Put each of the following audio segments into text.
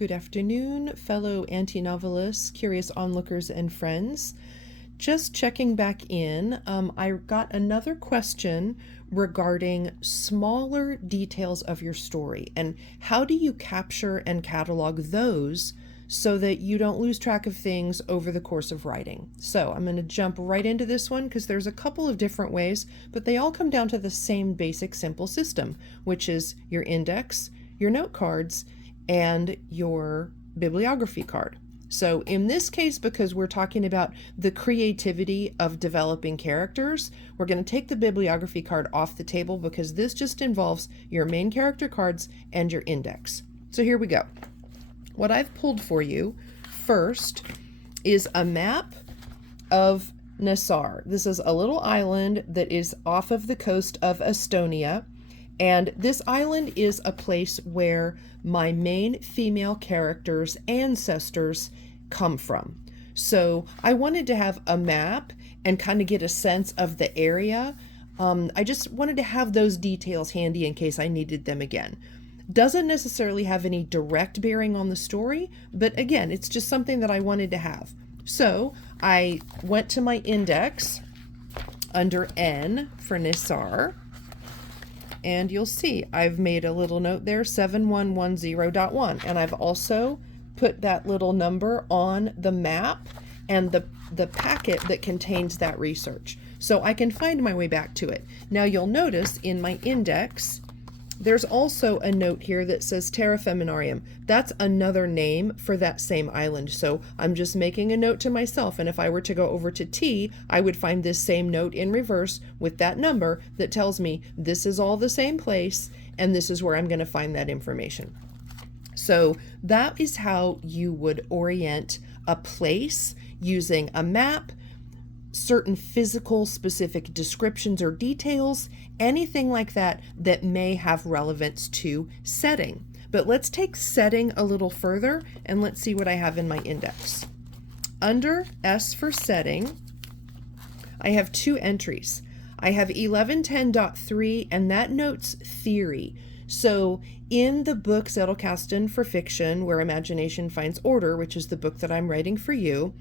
Good afternoon, fellow anti-novelists, curious onlookers, and friends. Just checking back in, I got another question regarding smaller details of your story and how do you capture and catalog those so that you don't lose track of things over the course of writing. So I'm going to jump right into this one because there's a couple of different ways, but they all come down to the same basic simple system, which is your index, your note cards, and your bibliography card. So in this case, because we're talking about the creativity of developing characters, we're going to take the bibliography card off the table because this just involves your main character cards and your index. So here we go. What I've pulled for you first is a map of Nassar. This is a little island that is off of the coast of Estonia. And this island is a place where my main female character's ancestors come from. So I wanted to have a map and kind of get a sense of the area. I just wanted to have those details handy in case I needed them again. Doesn't necessarily have any direct bearing on the story, but again, it's just something that I wanted to have. So I went to my index under N for Nassar. And you'll see I've made a little note there, 7110.1. And I've also put that little number on the map and the packet that contains that research. So I can find my way back to it. Now you'll notice in my index, there's also a note here that says Terra Feminarium. That's another name for that same island. So I'm just making a note to myself. And if I were to go over to T, I would find this same note in reverse with that number that tells me this is all the same place and this is where I'm going to find that information. So that is how you would orient a place using a map, certain physical specific descriptions or details, anything like that that may have relevance to setting. But let's take setting a little further and let's see what I have in my index. Under S for setting, I have two entries. I have 1110.3 and that notes theory. So in the book Zettelkasten for Fiction, Where Imagination Finds Order, which is the book that I'm writing for you,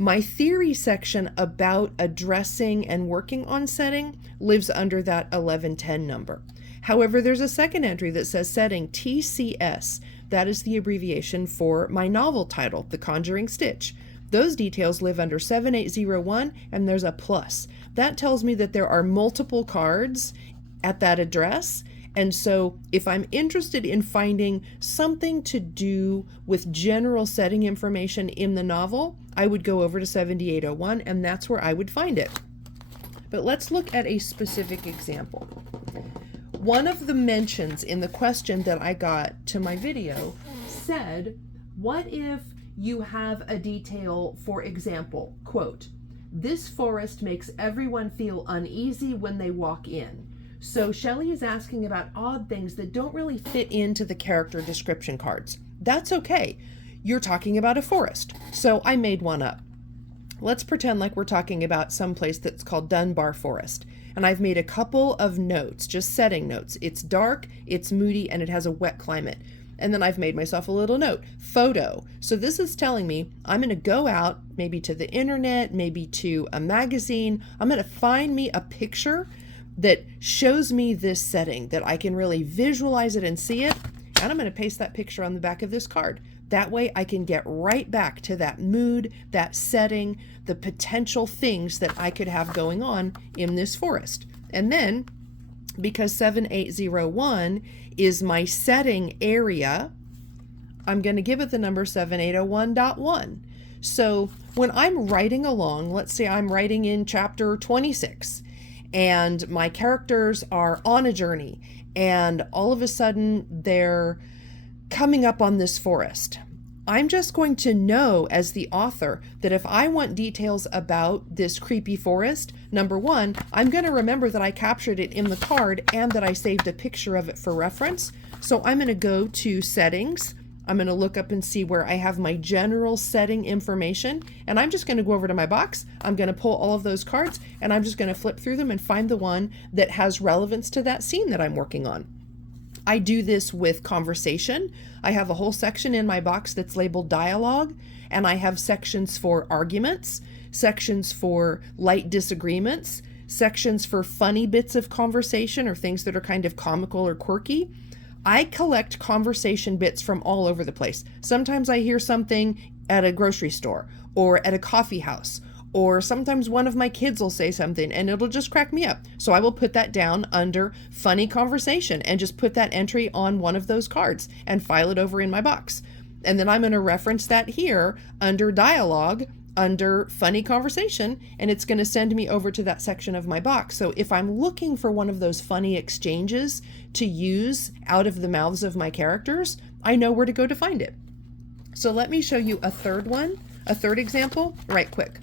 my theory section about addressing and working on setting lives under that 1110 number. However, there's a second entry that says setting TCS. That is the abbreviation for my novel title, The Conjuring Stitch. Those details live under 7801 and there's a plus. That tells me that there are multiple cards at that address. And so if I'm interested in finding something to do with general setting information in the novel, I would go over to 7801 and that's where I would find it. But let's look at a specific example. One of the mentions in the question that I got to my video said, what if you have a detail, for example, quote, this forest makes everyone feel uneasy when they walk in. So Shelley is asking about odd things that don't really fit into the character description cards. That's okay. You're talking about a forest. So I made one up. Let's pretend like we're talking about some place that's called Dunbar Forest. And I've made a couple of notes, just setting notes. It's dark, it's moody, and it has a wet climate. And then I've made myself a little note, photo. So this is telling me I'm going to go out, maybe to the internet, maybe to a magazine. I'm going to find me a picture that shows me this setting, that I can really visualize it and see it. And I'm going to paste that picture on the back of this card. That way I can get right back to that mood, that setting, the potential things that I could have going on in this forest. And then, because 7801 is my setting area, I'm going to give it the number 7801.1. So when I'm writing along, let's say I'm writing in chapter 26, and my characters are on a journey, and all of a sudden they're coming up on this forest. I'm just going to know as the author that if I want details about this creepy forest, number one, I'm going to remember that I captured it in the card and that I saved a picture of it for reference. So I'm going to go to settings. I'm going to look up and see where I have my general setting information, and I'm just going to go over to my box. I'm going to pull all of those cards, and I'm just going to flip through them and find the one that has relevance to that scene that I'm working on. I do this with conversation. I have a whole section in my box that's labeled dialogue, and I have sections for arguments, sections for light disagreements, sections for funny bits of conversation or things that are kind of comical or quirky. I collect conversation bits from all over the place. Sometimes I hear something at a grocery store or at a coffee house, or sometimes one of my kids will say something and it'll just crack me up. So I will put that down under funny conversation and just put that entry on one of those cards and file it over in my box. And then I'm going to reference that here under dialogue, under funny conversation, and it's going to send me over to that section of my box. So if I'm looking for one of those funny exchanges to use out of the mouths of my characters, I know where to go to find it. So let me show you a third example right quick.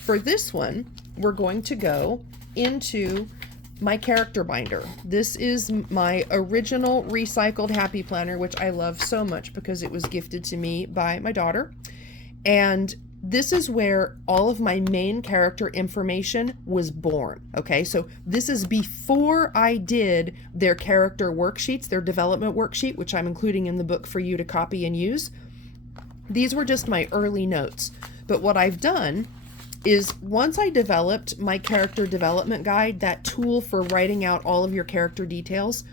For this one, we're going to go into my character binder. This is my original recycled Happy Planner, which I love so much because it was gifted to me by my daughter. And this is where all of my main character information was born. Okay, so this is before I did their character worksheets, their development worksheet, which I'm including in the book for you to copy and use. These were just my early notes. But what I've done is once I developed my character development guide, that tool for writing out all of your character details,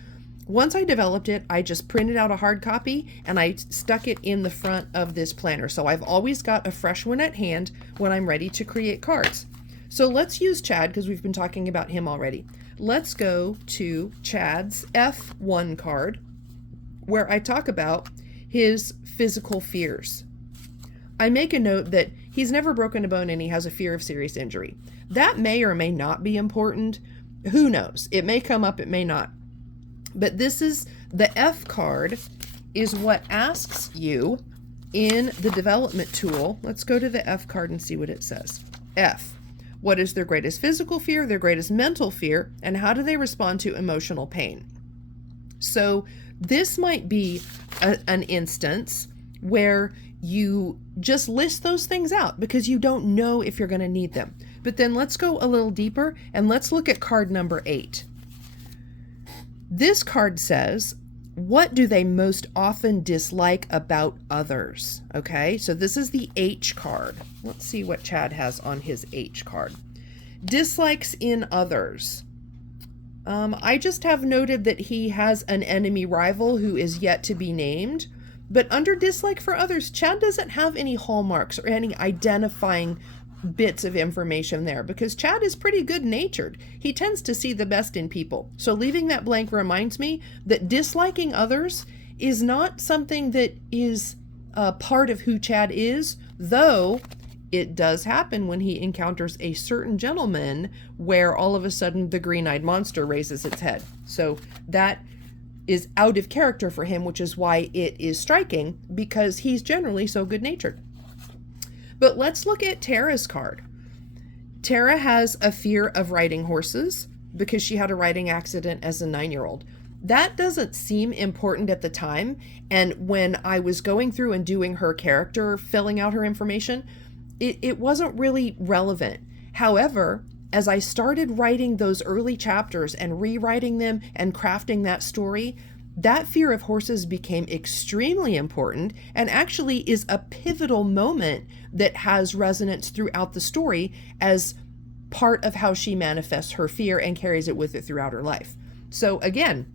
once I developed it, I just printed out a hard copy and I stuck it in the front of this planner. So I've always got a fresh one at hand when I'm ready to create cards. So let's use Chad because we've been talking about him already. Let's go to Chad's F1 card where I talk about his physical fears. I make a note that he's never broken a bone and he has a fear of serious injury. That may or may not be important. Who knows? It may come up, it may not. But this is the F card is what asks you in the development tool. Let's go to the F card and see what it says. F. What is their greatest physical fear, their greatest mental fear, and how do they respond to emotional pain? So this might be an instance where you just list those things out because you don't know if you're going to need them. But then let's go a little deeper and let's look at card number 8. This card says, what do they most often dislike about others? Okay, so this is the H card. Let's see what Chad has on his H card. Dislikes in others. I just have noted that he has an enemy rival who is yet to be named. But under dislike for others, Chad doesn't have any hallmarks or any identifying bits of information there because Chad is pretty good-natured. He tends to see the best in people. So leaving that blank reminds me that disliking others is not something that is a part of who Chad is, though it does happen when he encounters a certain gentleman where all of a sudden the green-eyed monster raises its head. So that is out of character for him, which is why it is striking because he's generally so good-natured. But let's look at Tara's card. Tara has a fear of riding horses because she had a riding accident as a 9-year-old. That doesn't seem important at the time. And when I was going through and doing her character, filling out her information, it wasn't really relevant. However, as I started writing those early chapters and rewriting them and crafting that story, that fear of horses became extremely important and actually is a pivotal moment that has resonance throughout the story as part of how she manifests her fear and carries it with it throughout her life. So again,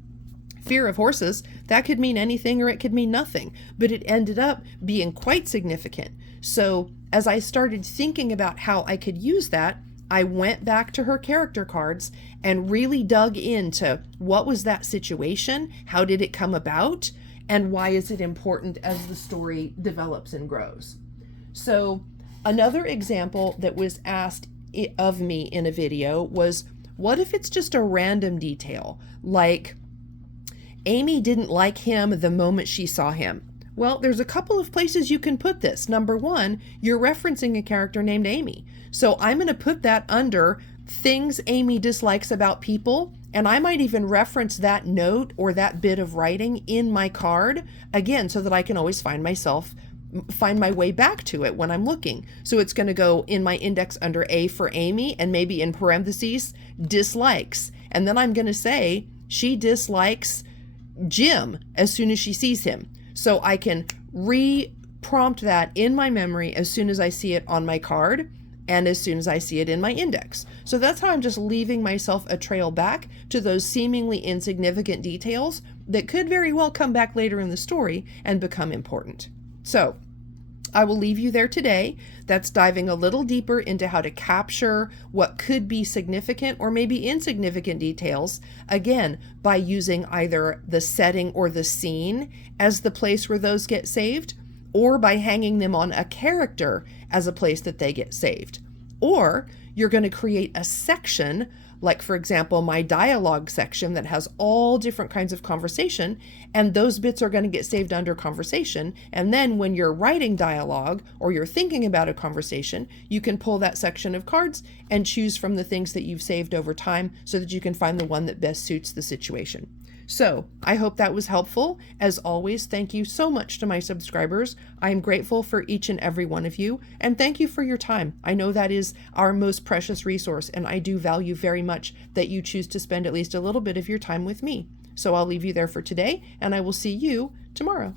fear of horses, that could mean anything or it could mean nothing, but it ended up being quite significant. So as I started thinking about how I could use that, I went back to her character cards and really dug into what was that situation, how did it come about, and why is it important as the story develops and grows. So another example that was asked of me in a video was, what if it's just a random detail, like Amy didn't like him the moment she saw him? Well, there's a couple of places you can put this. Number one, you're referencing a character named Amy. So I'm going to put that under things Amy dislikes about people. And I might even reference that note or that bit of writing in my card, again, so that I can always find my way back to it when I'm looking. So it's going to go in my index under A for Amy and maybe in parentheses, dislikes. And then I'm going to say she dislikes Jim as soon as she sees him. So I can re-prompt that in my memory as soon as I see it on my card and as soon as I see it in my index. So that's how I'm just leaving myself a trail back to those seemingly insignificant details that could very well come back later in the story and become important. So I will leave you there today. That's diving a little deeper into how to capture what could be significant or maybe insignificant details, again, by using either the setting or the scene as the place where those get saved, or by hanging them on a character as a place that they get saved. Or you're going to create a section, like for example, my dialogue section that has all different kinds of conversation, and those bits are going to get saved under conversation. And then when you're writing dialogue or you're thinking about a conversation, you can pull that section of cards and choose from the things that you've saved over time so that you can find the one that best suits the situation. So I hope that was helpful. As always, thank you so much to my subscribers. I am grateful for each and every one of you, and thank you for your time. I know that is our most precious resource, and I do value very much that you choose to spend at least a little bit of your time with me. So I'll leave you there for today, and I will see you tomorrow.